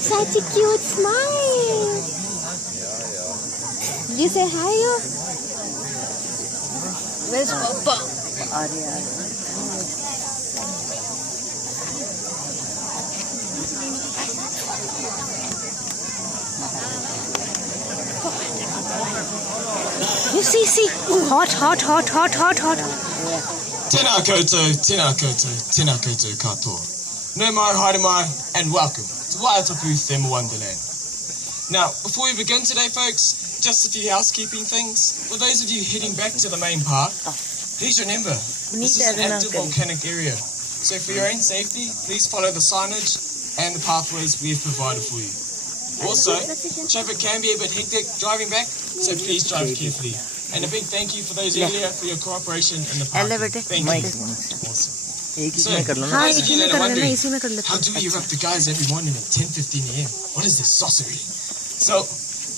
Such a cute smile. Did you say hi, yo? Where's Papa? You see. Hot. Tēnā koutou katoa. Nau mai, haere mai, and welcome to Waitapu Thema Wonderland. Now, before we begin today, folks, just a few housekeeping things. For those of you heading back to the main park, please remember, this is an active volcanic area. So for your own safety, please follow the signage and the pathways we've provided for you. Also, traffic can be a bit hectic driving back, so please drive carefully. And a big thank you for those earlier for your cooperation in the park. Thank you. Awesome. So, those of you that are wondering, how do we erupt the guys every morning at 10:15 a.m.? What is this sorcery? So,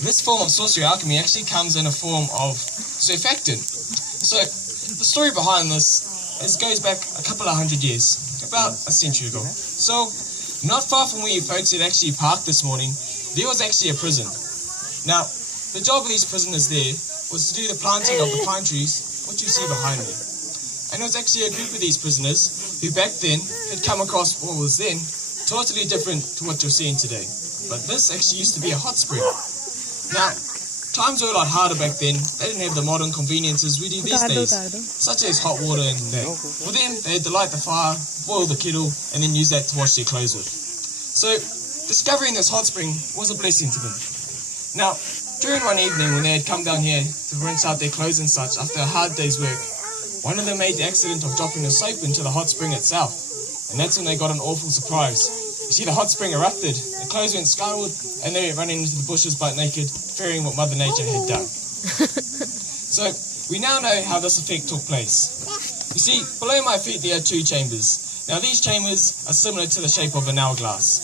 this form of sorcery alchemy actually comes in a form of surfactant. So, the story behind this goes back a couple of hundred years, about a century ago. So, not far from where you folks had actually parked this morning, there was actually a prison. Now, the job of these prisoners there was to do the planting of the pine trees, what you see behind me. And it was actually a group of these prisoners who back then had come across what was then totally different to what you're seeing today. But this actually used to be a hot spring. Now, times were a lot harder back then. They didn't have the modern conveniences we do these days, such as hot water and that. For them, they had to light the fire, boil the kettle, and then use that to wash their clothes with. So, discovering this hot spring was a blessing to them. Now, during one evening when they had come down here to rinse out their clothes and such after a hard day's work, one of them made the accident of dropping the soap into the hot spring itself. And that's when they got an awful surprise. You see, the hot spring erupted, the clothes went skyward, and they went running into the bushes butt naked, fearing what Mother Nature had done. So, we now know how this effect took place. You see, below my feet there are two chambers. Now, these chambers are similar to the shape of an hourglass.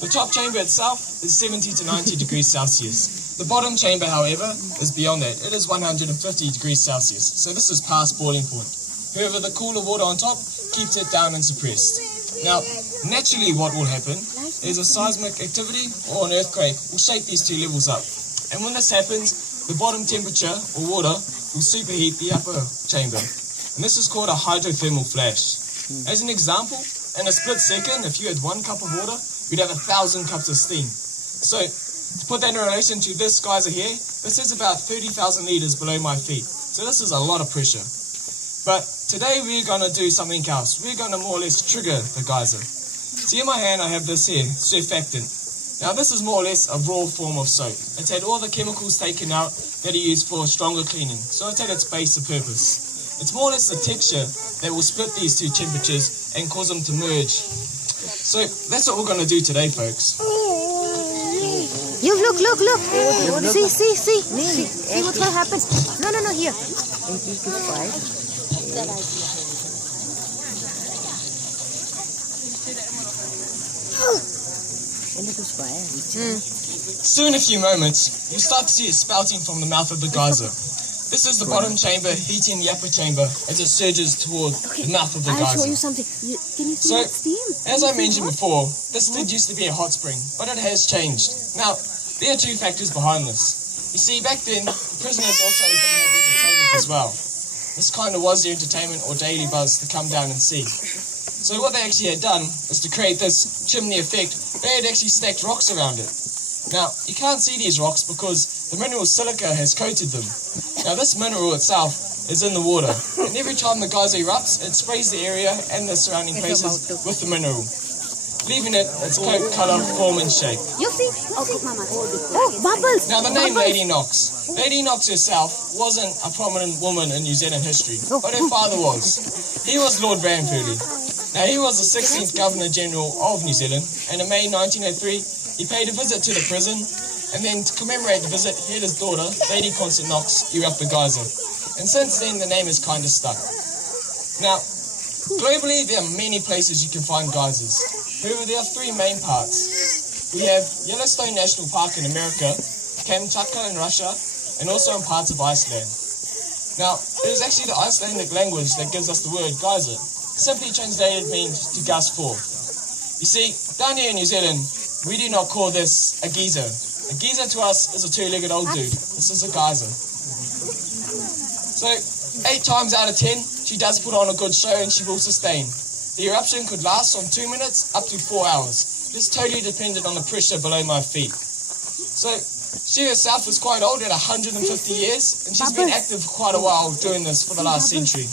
The top chamber itself is 70 to 90 degrees Celsius. The bottom chamber, however, is beyond that. It is 150 degrees Celsius, so this is past boiling point. However, the cooler water on top keeps it down and suppressed. Now, naturally what will happen is a seismic activity or an earthquake will shake these two levels up. And when this happens, the bottom temperature, or water, will superheat the upper chamber. And this is called a hydrothermal flash. As an example, in a split second, if you had 1 cup of water, you'd have 1,000 cups of steam. So, to put that in relation to this geyser here, this is about 30,000 litres below my feet. So this is a lot of pressure. But today we're going to do something else. We're going to more or less trigger the geyser. See in my hand I have this here, surfactant. Now this is more or less a raw form of soap. It's had all the chemicals taken out that are used for stronger cleaning. So it's at its basic purpose. It's more or less the texture that will split these two temperatures and cause them to merge. So that's what we're going to do today, folks. You look. See. See what's going to happen. No, here. Soon, in a few moments, you'll start to see it spouting from the mouth of the geyser. This is the bottom chamber heating the upper chamber as it surges toward the mouth of the geyser. I'll show you something. Can you see that steam? As I mentioned before, this did used to be a hot spring, but it has changed. Now, there are two factors behind this. You see, back then, prisoners also didn't have entertainment as well. This kind of was their entertainment or daily buzz to come down and see. So what they actually had done is to create this chimney effect. They had actually stacked rocks around it. Now, you can't see these rocks because the mineral silica has coated them. Now, this mineral itself is in the water, and every time the geyser erupts, it sprays the area and the surrounding places with the mineral, leaving it its coat, colour, form and shape. You see? Oh, bubbles! Now, the name Lady Knox. Lady Knox herself wasn't a prominent woman in New Zealand history, but her father was. He was Lord Ranfurly. Now, he was the 16th Governor-General of New Zealand, and in May 1903, he paid a visit to the prison, and then to commemorate the visit, he had his daughter, Lady Constance Knox, erupt the geyser. And since then, the name is kind of stuck. Now, globally, there are many places you can find geysers. However, there are three main parts. We have Yellowstone National Park in America, Kamchatka in Russia, and also in parts of Iceland. Now, it is actually the Icelandic language that gives us the word geyser. Simply translated means to gust forth. You see, down here in New Zealand, we do not call this a geyser. A geyser to us is a two-legged old dude. This is a geyser. So 8 times out of 10, she does put on a good show and she will sustain. The eruption could last from 2 minutes up to 4 hours. This totally depended on the pressure below my feet. So she herself is quite old at 150 years, and she's been active for quite a while doing this for the last century.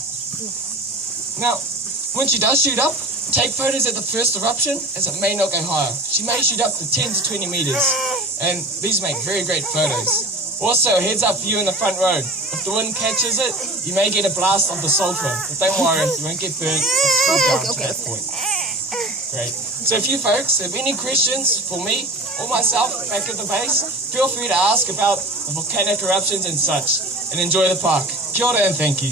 Now, when she does shoot up, take photos at the first eruption, as it may not go higher. She may shoot up to 10 to 20 meters, and these make very great photos. Also, heads up for you in the front row. If the wind catches it, you may get a blast of the sulfur, but don't worry, you won't get burnt or screwed down to that point. Great. So if you folks have any questions for me or myself back at the base, feel free to ask about the volcanic eruptions and such, and enjoy the park. Kia ora and thank you.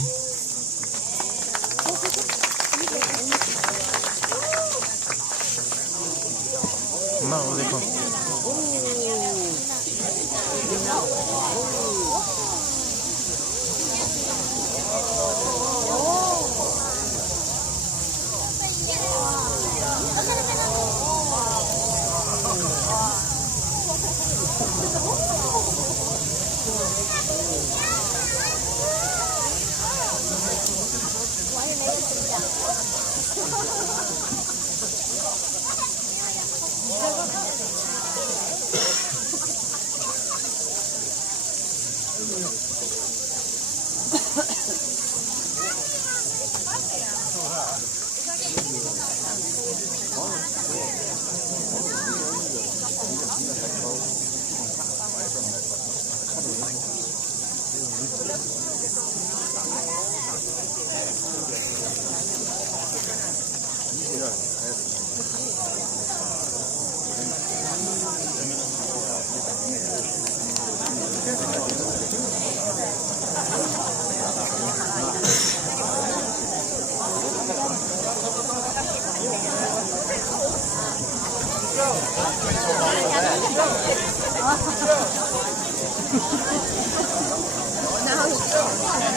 Go.